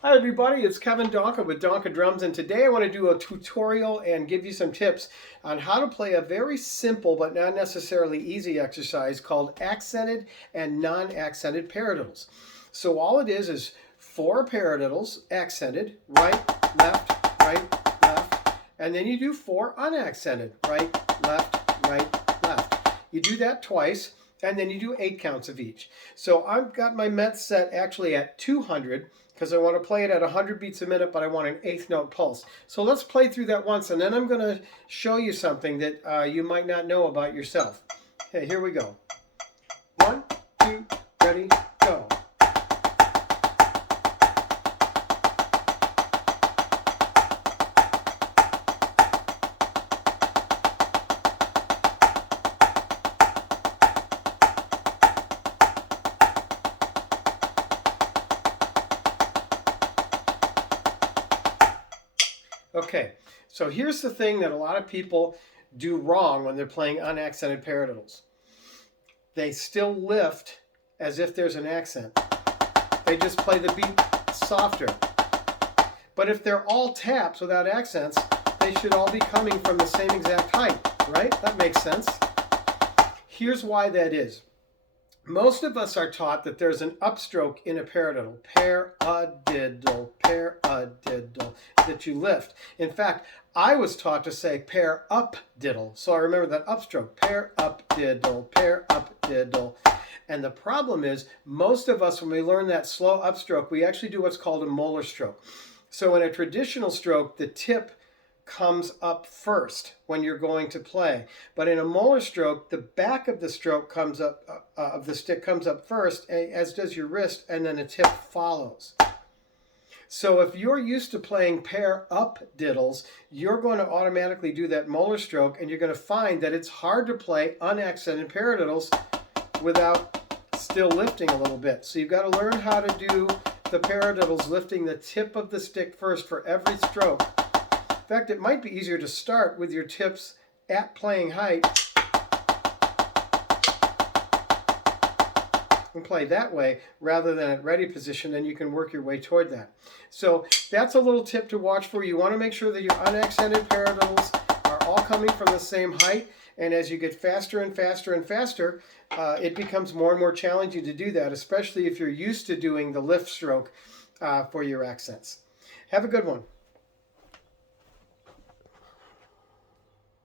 Hi everybody, it's Kevin Donka with Donka Drums, and today I want to do a tutorial and give you some tips on how to play a very simple but not necessarily easy exercise called accented and non-accented paradiddles. So all it is 4 paradiddles accented, right, left, and then you do 4 unaccented, right, left. You do that twice, and then you do 8 counts of each. So I've got my Met set actually at 200 because I want to play it at 100 beats a minute, but I want an eighth note pulse. So let's play through that once, and then I'm going to show you something that you might not know about yourself. Okay, here we go. 1, 2, ready, go. Okay, so here's the thing that a lot of people do wrong when they're playing unaccented paradiddles. They still lift as if there's an accent. They just play the beat softer. But if they're all taps without accents, they should all be coming from the same exact height, right? That makes sense. Here's why that is. Most of us are taught that there's an upstroke in a paradiddle, paradiddle, that you lift. In fact, I was taught to say pair up diddle, so I remember that upstroke, pair up diddle. And the problem is, most of us, when we learn that slow upstroke, we actually do what's called a molar stroke. So in a traditional stroke, the tip comes up first when you're going to play, but in a molar stroke, the back of the stroke comes up of the stick comes up first, as does your wrist, and then the tip follows. So if you're used to playing pair up diddles, you're going to automatically do that molar stroke, and you're going to find that it's hard to play unaccented paradiddles without still lifting a little bit. So you've got to learn how to do the paradiddles lifting the tip of the stick first for every stroke. In fact, it might be easier to start with your tips at playing height and play that way rather than at ready position, then you can work your way toward that. So that's a little tip to watch for. You want to make sure that your unaccented paradiddles are all coming from the same height, and as you get faster and faster and faster, it becomes more and more challenging to do that, especially if you're used to doing the lift stroke for your accents. Have a good one.